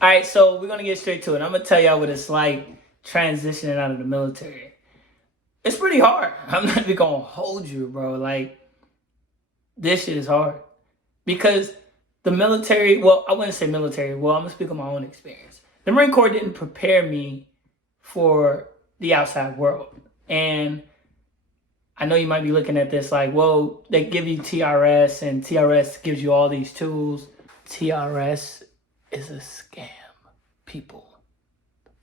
All right, so we're gonna get straight to it. I'm gonna tell y'all what it's like transitioning out of the military. It's pretty hard. I'm not even gonna hold you, bro. Like, this shit is hard because the military. Well, I wouldn't say military. Well, I'm gonna speak on my own experience. The Marine Corps didn't prepare me for the outside world, and I know you might be looking at this like, well, they give you TRS, and TRS gives you all these tools. TRS is a scam, people.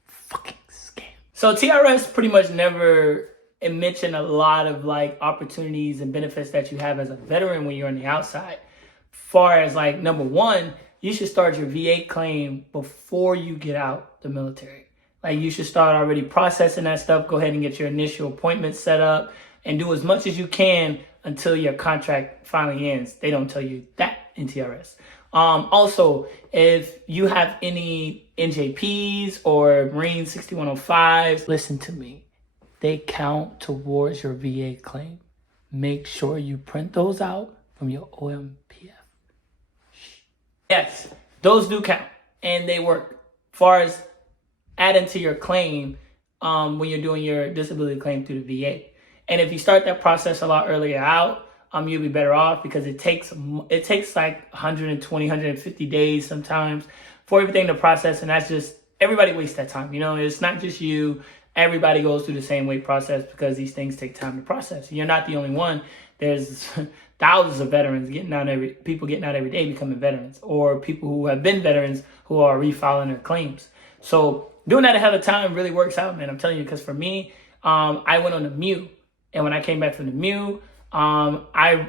Fucking scam. So TRS pretty much never mentioned a lot of like opportunities and benefits that you have as a veteran when you're on the outside. Far as like, number one, you should start your VA claim before you get out the military. Like, you should start already processing that stuff. Go ahead and get your initial appointment set up and do as much as you can until your contract finally ends. They don't tell you that in TRS. Also, if you have any NJPs or Marine 6105s, listen to me. They count towards your VA claim. Make sure you print those out from your OMPF. Yes, those do count, and they work. As far as adding to your claim when you're doing your disability claim through the VA. And if you start that process a lot earlier out, you'll be better off because it takes like 120, 150 days sometimes for everything to process. And that's just, everybody wastes that time. You know, it's not just you. Everybody goes through the same weight process because these things take time to process. You're not the only one. There's thousands of veterans people getting out every day becoming veterans, or people who have been veterans who are refiling their claims. So doing that ahead of time really works out, man. I'm telling you, because for me, I went on the MEU. And when I came back from the MEU, I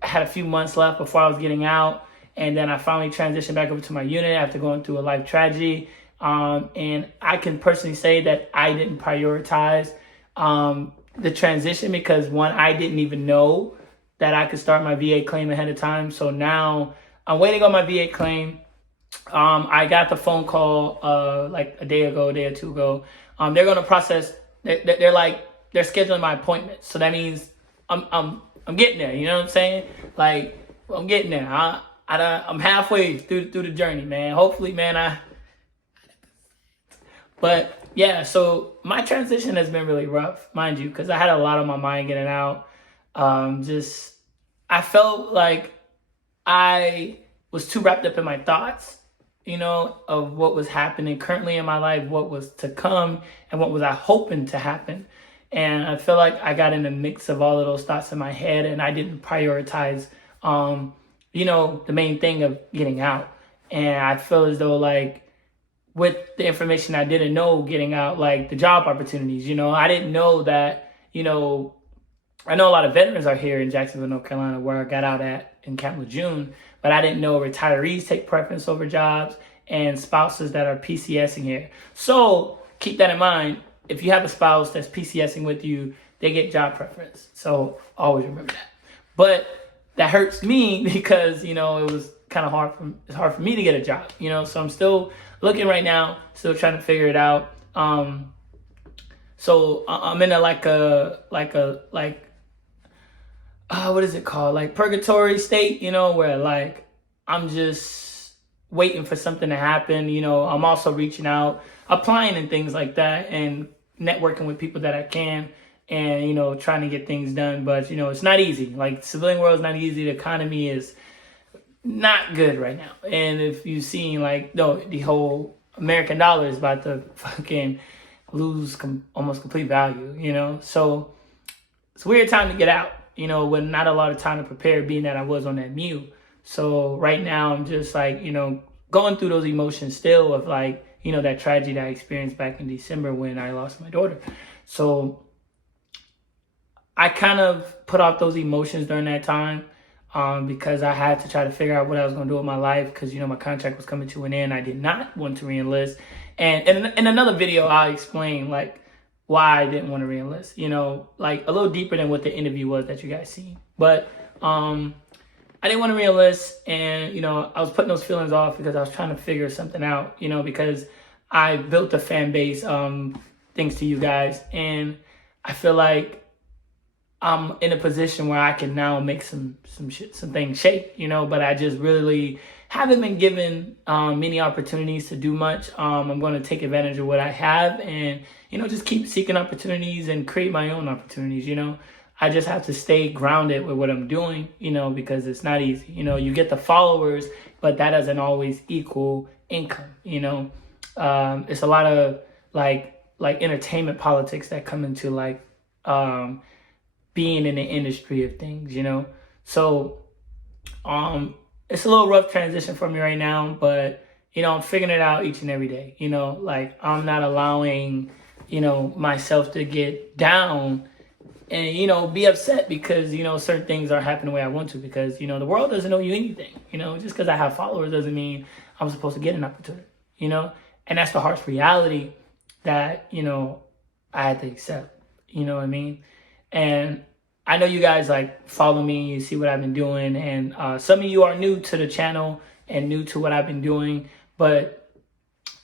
had a few months left before I was getting out. And then I finally transitioned back over to my unit after going through a life tragedy. And I can personally say that I didn't prioritize the transition because, one, I didn't even know that I could start my VA claim ahead of time. So now I'm waiting on my VA claim. I got the phone call like a day or two ago. They're going to process. They're scheduling my appointment. So that means I'm getting there. You know what I'm saying? Like, I'm getting there. I'm halfway through the journey, man. Hopefully, man, But yeah, so my transition has been really rough, mind you, because I had a lot on my mind getting out. I felt like I was too wrapped up in my thoughts, you know, of what was happening currently in my life, what was to come, and what was I hoping to happen. And I feel like I got in a mix of all of those thoughts in my head, and I didn't prioritize, the main thing of getting out. And I feel as though, like, with the information I didn't know getting out, like the job opportunities, I didn't know that, I know a lot of veterans are here in Jacksonville, North Carolina, where I got out at in Camp Lejeune, but I didn't know retirees take preference over jobs and spouses that are PCSing here. So keep that in mind. If you have a spouse that's PCSing with you, they get job preference. So always remember that. But that hurts me because, it was kind of it's hard for me to get a job, so I'm still looking right now, still trying to figure it out. So I'm in what is it called? Like purgatory state, where like I'm just waiting for something to happen. I'm also reaching out, applying and things like that, and networking with people that I can, and trying to get things done. But it's not easy. Like, civilian world is not easy. The economy is not good right now. And if you've seen, like, the whole American dollar is about to fucking lose almost complete value, so it's a weird time to get out, with not a lot of time to prepare, being that I was on that MEU. So right now I'm just like, going through those emotions still of like, that tragedy that I experienced back in December when I lost my daughter. So I kind of put off those emotions during that time because I had to try to figure out what I was going to do with my life because, my contract was coming to an end. I did not want to re-enlist. And in another video, I'll explain, like, why I didn't want to re-enlist, like a little deeper than what the interview was that you guys seen. But I didn't want to re-enlist, and, I was putting those feelings off because I was trying to figure something out, because I built a fan base, thanks to you guys, and I feel like I'm in a position where I can now make some things shake, but I just really haven't been given many opportunities to do much. I'm going to take advantage of what I have and, just keep seeking opportunities and create my own opportunities. I just have to stay grounded with what I'm doing, because it's not easy. You get the followers, but that doesn't always equal income. It's a lot of like entertainment politics that come into being in the industry of things, So it's a little rough transition for me right now, but I'm figuring it out each and every day. I'm not allowing myself to get down and be upset because certain things aren't happening the way I want to, because the world doesn't owe you anything. Just because I have followers doesn't mean I'm supposed to get an opportunity. And that's the harsh reality that I had to accept. You know what I mean? And I know you guys follow me, you see what I've been doing, and some of you are new to the channel and new to what I've been doing, but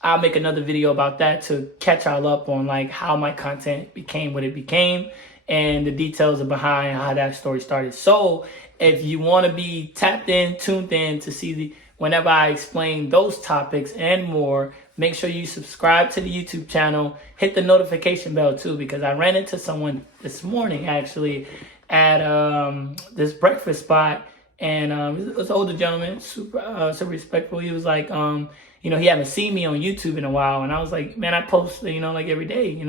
I'll make another video about that to catch y'all up on how my content became what it became and the details behind how that story started. So if you want to be tapped in, tuned in to see whenever I explain those topics and more, make sure you subscribe to the YouTube channel, hit the notification bell too, because I ran into someone this morning actually at this breakfast spot, and it was an older gentleman, super respectful. He was like, he hadn't seen me on YouTube in a while, and I was like, man, I post, every day,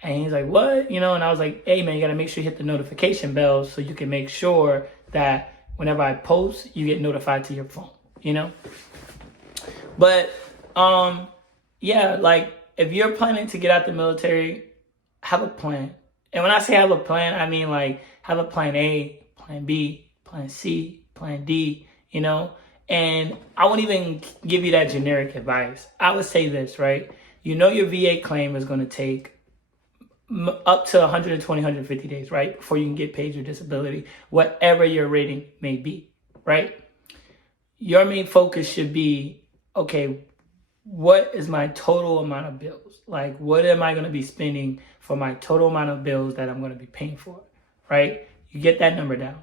and he's like, what? And I was like, hey man, you gotta make sure you hit the notification bell so you can make sure that whenever I post, you get notified to your phone, But yeah, if you're planning to get out the military, have a plan. And when I say have a plan, I mean have a plan A, plan B, plan C, plan D, And I won't even give you that generic advice. I would say this, right? Your VA claim is going to take up to 120, 150 days, right? Before you can get paid your disability, whatever your rating may be, right? Your main focus should be, okay, what is my total amount of bills? What am I going to be spending for my total amount of bills that I'm going to be paying for, right? You get that number down.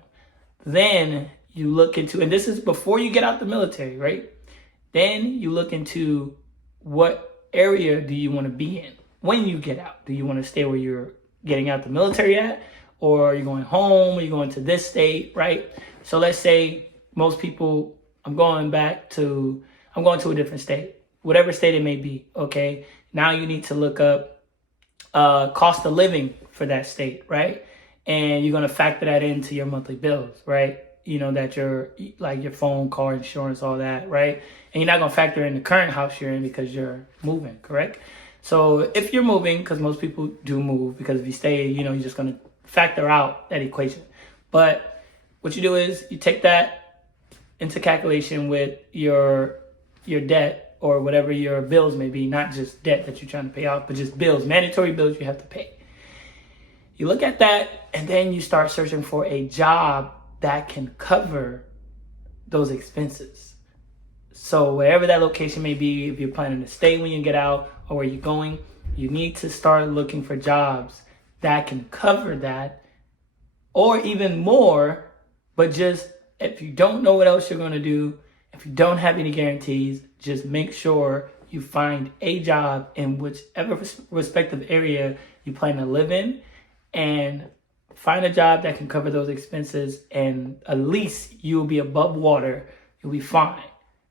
Then you look into, and this is before you get out the military, right? Then you look into what area do you want to be in when you get out. Do you want to stay where you're getting out the military at? Or are you going home? Are you going to this state, right? So let's say most people, I'm going to a different state, whatever state it may be, okay? Now you need to look up cost of living for that state, right? And you're going to factor that into your monthly bills, right? That your phone, car insurance, all that, right? And you're not going to factor in the current house you're in because you're moving, correct? So if you're moving, because most people do move, because if you stay, you're just going to factor out that equation. But what you do is you take that into calculation with your debt or whatever your bills may be, not just debt that you're trying to pay off, but just bills, mandatory bills you have to pay. You look at that, and then you start searching for a job that can cover those expenses. So wherever that location may be, if you're planning to stay when you get out or where you're going, you need to start looking for jobs that can cover that or even more. But just if you don't know what else you're going to do, if you don't have any guarantees, just make sure you find a job in whichever respective area you plan to live in, and find a job that can cover those expenses, and at least you'll be above water. You'll be fine,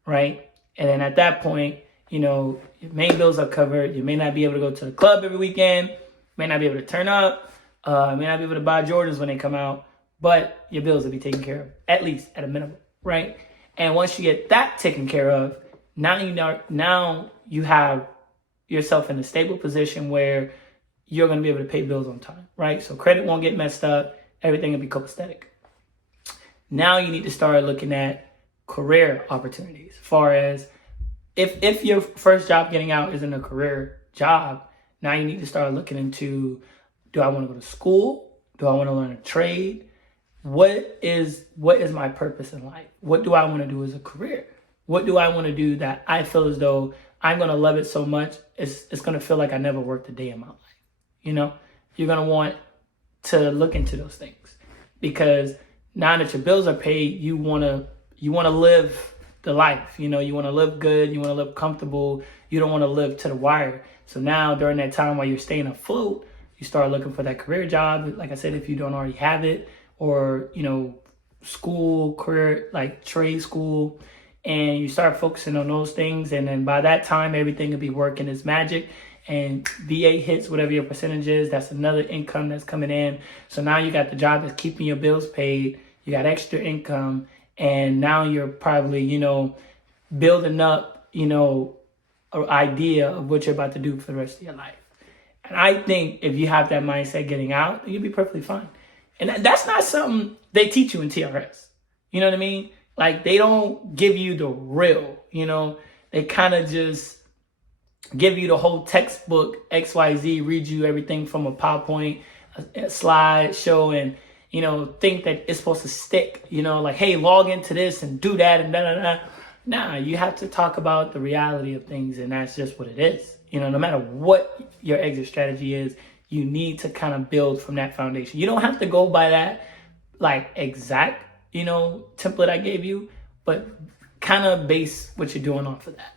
right? And then at that point, your main bills are covered. You may not be able to go to the club every weekend, may not be able to turn up, may not be able to buy Jordans when they come out, but your bills will be taken care of, at least at a minimum, right? And once you get that taken care of, now you have yourself in a stable position where you're going to be able to pay bills on time, right? So credit won't get messed up. Everything will be copacetic. Now you need to start looking at career opportunities. As far as if your first job getting out isn't a career job, now you need to start looking into, do I want to go to school? Do I want to learn a trade? What is my purpose in life? What do I want to do as a career? What do I want to do that I feel as though I'm going to love it so much, it's going to feel like I never worked a day in my life. You're going to want to look into those things, because now that your bills are paid, you want to live the life. You know, you want to live good, you want to live comfortable, you don't want to live to the wire. So now during that time while you're staying afloat, you start looking for that career job. Like I said, if you don't already have it, or, you know, school, career, like trade school, and you start focusing on those things. And then by that time, everything will be working its magic. And VA hits whatever your percentage is. That's another income that's coming in. So now you got the job that's keeping your bills paid. You got extra income. And now you're probably, you know, building up, you know, an idea of what you're about to do for the rest of your life. And I think if you have that mindset getting out, you'll be perfectly fine. And that's not something they teach you in TRS. You know what I mean? Like, they don't give you the real, you know, they kind of just give you the whole textbook, XYZ, read you everything from a PowerPoint, a slide show, and, you know, think that it's supposed to stick, you know, like, hey, log into this and do that and da-da-da. Nah, you have to talk about the reality of things, and that's just what it is. You know, no matter what your exit strategy is, you need to kind of build from that foundation. You don't have to go by that, like, exact, you know, template I gave you, but kind of base what you're doing off of that.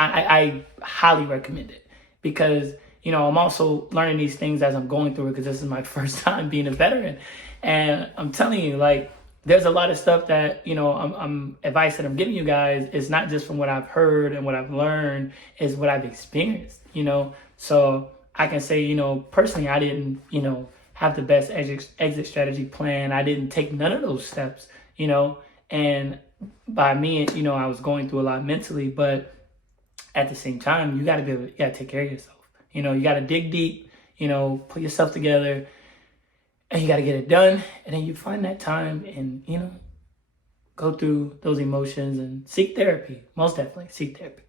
I highly recommend it, because, you know, I'm also learning these things as I'm going through it, because this is my first time being a veteran. And I'm telling you, like, there's a lot of stuff that, you know, I'm advice that I'm giving you guys is not just from what I've heard and what I've learned, is what I've experienced, you know. So I can say, you know, personally, I didn't, you know, have the best exit strategy plan. I didn't take none of those steps, you know, and by me, you know, I was going through a lot mentally, but at the same time, you got to take care of yourself. You know, you got to dig deep, you know, put yourself together, and you got to get it done. And then you find that time and, you know, go through those emotions and seek therapy. Most definitely seek therapy.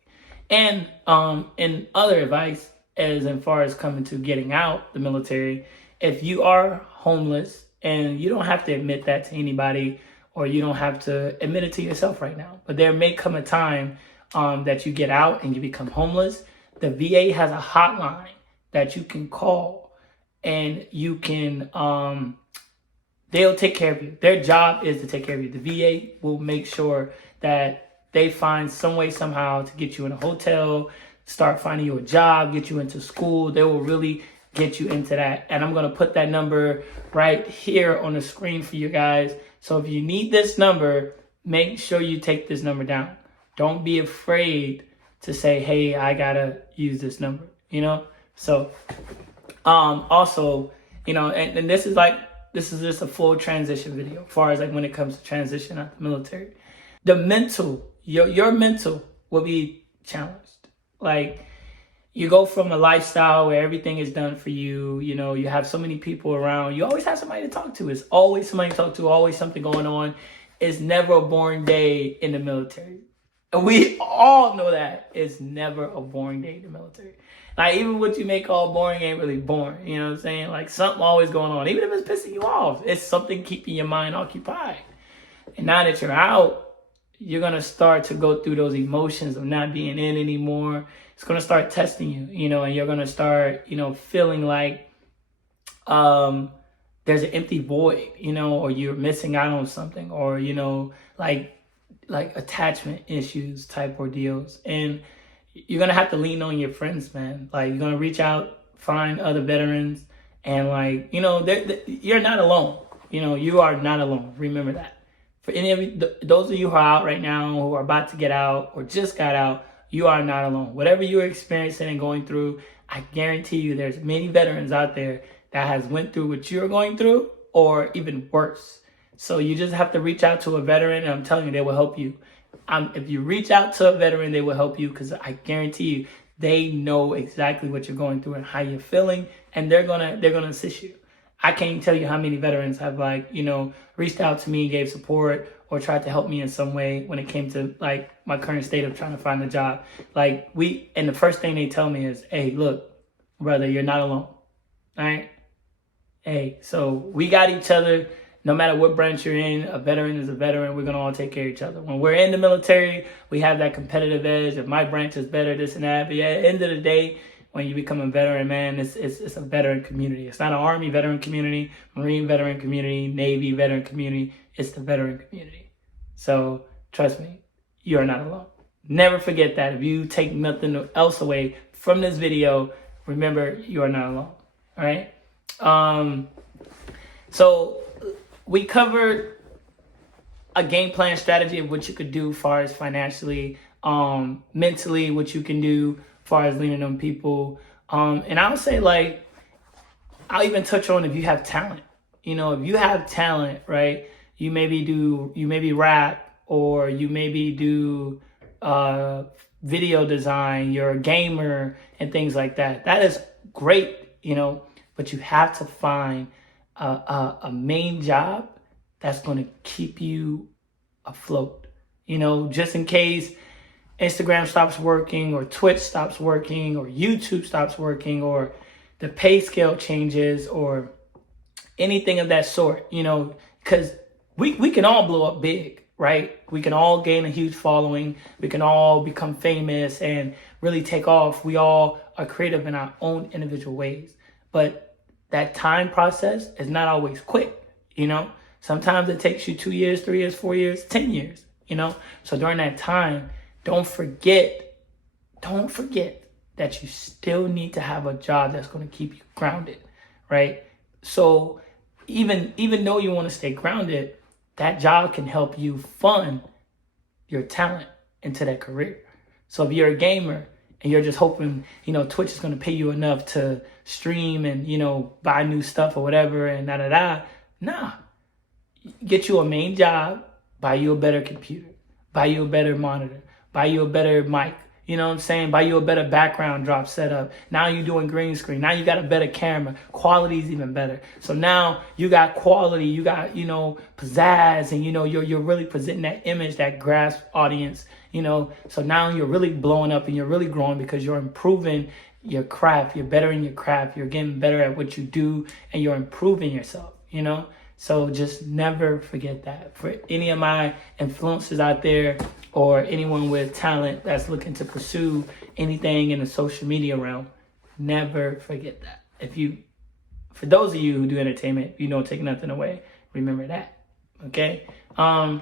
And other advice, as far as coming to getting out the military, if you are homeless, and you don't have to admit that to anybody, or you don't have to admit it to yourself right now, but there may come a time that you get out and you become homeless. The VA has a hotline that you can call, and you can, they'll take care of you. Their job is to take care of you. The VA will make sure that they find some way, somehow, to get you in a hotel, start finding you a job, get you into school. They will really get you into that. And I'm going to put that number right here on the screen for you guys. So if you need this number, make sure you take this number down. Don't be afraid to say, hey, I got to use this number, you know? So also, you know, and this is just a full transition video as far as like when it comes to transition out the military. The mental, your mental will be challenged. Like, you go from a lifestyle where everything is done for you, you know, you have so many people around, you always have somebody to talk to. It's always somebody to talk to, always something going on. It's never a boring day in the military. And we all know that it's never a boring day in the military. Like, even what you may call boring ain't really boring. You know what I'm saying? Like, something always going on. Even if it's pissing you off, it's something keeping your mind occupied. And now that you're out, you're going to start to go through those emotions of not being in anymore. It's going to start testing you, you know, and you're going to start, you know, feeling like there's an empty void, you know, or you're missing out on something, or, you know, like attachment issues type ordeals. And you're going to have to lean on your friends, man. Like, you're going to reach out, find other veterans, and, like, you know, you're not alone. You know, you are not alone. Remember that. For any of you, those of you who are out right now, who are about to get out or just got out, you are not alone. Whatever you're experiencing and going through, I guarantee you there's many veterans out there that has went through what you're going through, or even worse. So you just have to reach out to a veteran, and I'm telling you, they will help you. If you reach out to a veteran, they will help you, because I guarantee you they know exactly what you're going through and how you're feeling, and they're gonna assist you. I can't even tell you how many veterans have, like, you know, reached out to me, gave support, or tried to help me in some way when it came to, like, my current state of trying to find a job. Like, and the first thing they tell me is, hey, look, brother, you're not alone. All right? Hey, so we got each other. No matter what branch you're in, a veteran is a veteran. We're going to all take care of each other. When we're in the military, we have that competitive edge. If my branch is better, this and that. But yeah, at the end of the day, when you become a veteran, man, it's a veteran community. It's not an Army veteran community, Marine veteran community, Navy veteran community. It's the veteran community. So trust me, you are not alone. Never forget that. If you take nothing else away from this video, remember you are not alone. All right. So we covered a game plan strategy of what you could do as far as financially, mentally, what you can do as far as leaning on people. And I would say, like, I'll even touch on if you have talent. You know, if you have talent, right? You maybe rap, or you maybe do video design, you're a gamer and things like that. That is great, you know, but you have to find a main job that's going to keep you afloat, you know, just in case Instagram stops working, or Twitch stops working, or YouTube stops working, or the pay scale changes, or anything of that sort, you know, because we can all blow up big, right? We can all gain a huge following. We can all become famous and really take off. We all are creative in our own individual ways. But that time process is not always quick, you know? Sometimes it takes you 2 years, 3 years, 4 years, 10 years, you know? So during that time, don't forget that you still need to have a job that's going to keep you grounded, right? So even though you want to stay grounded, that job can help you fund your talent into that career. So if you're a gamer and you're just hoping, you know, Twitch is going to pay you enough to stream and, you know, buy new stuff or whatever and nah. Get you a main job, buy you a better computer, buy you a better monitor, buy you a better mic, you know what I'm saying? Buy you a better background drop setup. Now you're doing green screen. Now you got a better camera. Quality is even better. So now you got quality, you got, you know, pizzazz, and, you know, you're really presenting that image that grasps audience, you know. So now you're really blowing up and you're really growing because you're improving your craft. You're better in your craft. You're getting better at what you do, and you're improving yourself, you know. So just never forget that. For any of my influencers out there, or anyone with talent that's looking to pursue anything in the social media realm, never forget that. For those of you who do entertainment, you don't take nothing away, remember that, okay? I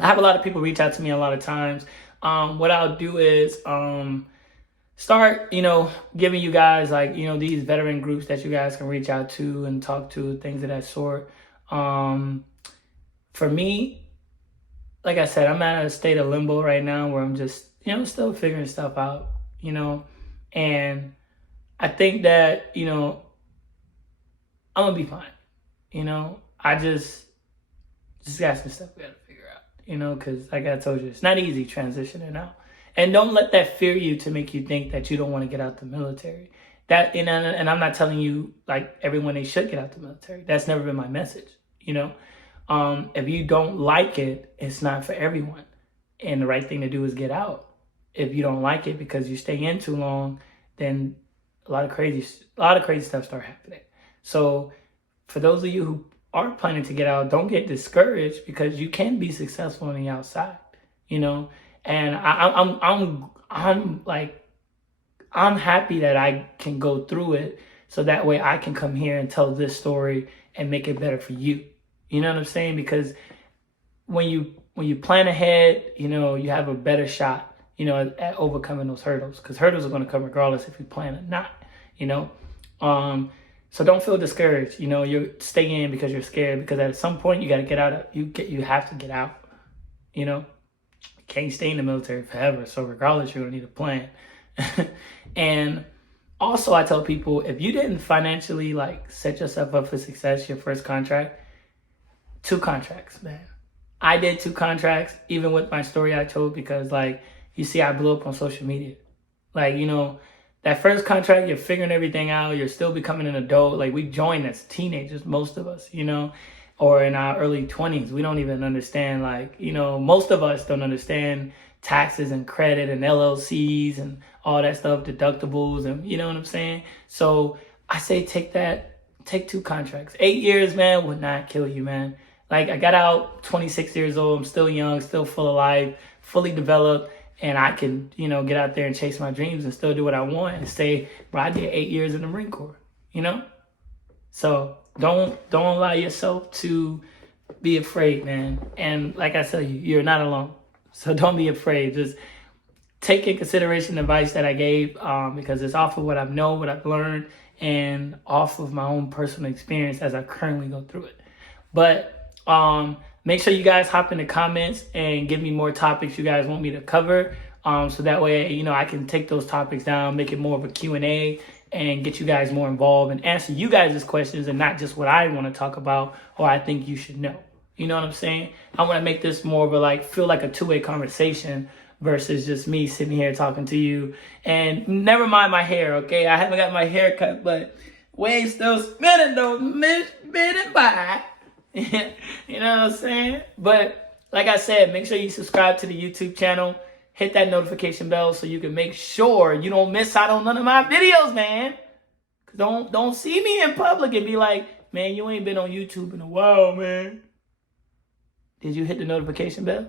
have a lot of people reach out to me a lot of times. What I'll do is start, you know, giving you guys, like, you know, these veteran groups that you guys can reach out to and talk to, things of that sort. For me, like I said, I'm at a state of limbo right now where I'm just, you know, still figuring stuff out, you know, and I think that, you know, I'm gonna be fine, you know. I just got some stuff we gotta figure out, you know, because like I told you, it's not easy transitioning out. And don't let that fear you to make you think that you don't want to get out the military. That, and I'm not telling you, like, everyone, they should get out the military. That's never been my message, you know. If you don't like it, it's not for everyone. And the right thing to do is get out. If you don't like it because you stay in too long, then a lot of crazy stuff start happening. So for those of you who are planning to get out, don't get discouraged, because you can be successful on the outside, you know. And I'm happy that I can go through it, so that way I can come here and tell this story and make it better for you. You know what I'm saying? Because when you plan ahead, you know, you have a better shot, you know, at overcoming those hurdles, because hurdles are going to come regardless if you plan or not, you know. So don't feel discouraged. You know, you're staying in because you're scared, because at some point you got to get out. You have to get out, you know. You can't stay in the military forever. So regardless, you're going to need a plan. And also, I tell people, if you didn't financially, like, set yourself up for success, your first contract, 2 contracts, man. I did 2 contracts, even with my story I told, because, like, you see, I blew up on social media. Like, you know, that first contract, you're figuring everything out. You're still becoming an adult. Like, we joined as teenagers, most of us, you know, or in our early 20s. We don't even understand, like, you know, most of us don't understand taxes and credit and LLCs and all that stuff, deductibles, and you know what I'm saying? So I say take 2 contracts. 8 years, man, would not kill you, man. Like, I got out 26 years old. I'm still young, still full of life, fully developed, and I can, you know, get out there and chase my dreams and still do what I want and say, bro, I did 8 years in the Marine Corps, you know? So don't allow yourself to be afraid, man. And like I tell you, you're not alone. So don't be afraid. Just take in consideration the advice that I gave, because it's off of what I've known, what I've learned, and off of my own personal experience as I currently go through it. But make sure you guys hop in the comments and give me more topics you guys want me to cover. So that way, you know, I can take those topics down, make it more of a Q&A, and get you guys more involved and answer you guys' questions and not just what I want to talk about or I think you should know. You know what I'm saying? I want to make this more of a feel like a two-way conversation versus just me sitting here talking to you. And never mind my hair, okay? I haven't got my hair cut, but waves still spinning though, spinning by. You know what I'm saying? But like I said, make sure you subscribe to the YouTube channel. Hit that notification bell so you can make sure you don't miss out on none of my videos, man. Don't see me in public and be like, man, you ain't been on YouTube in a while, man. Did you hit the notification bell?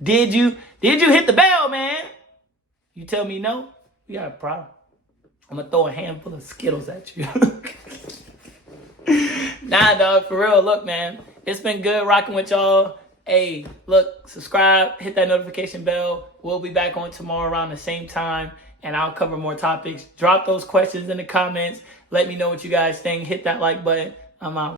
Did you hit the bell, man? You tell me no, we got a problem. I'm gonna throw a handful of Skittles at you. Nah, dog, for real. Look, man, it's been good rocking with y'all. Hey, look, subscribe, hit that notification bell. We'll be back on tomorrow around the same time, and I'll cover more topics. Drop those questions in the comments. Let me know what you guys think. Hit that like button. I'm out.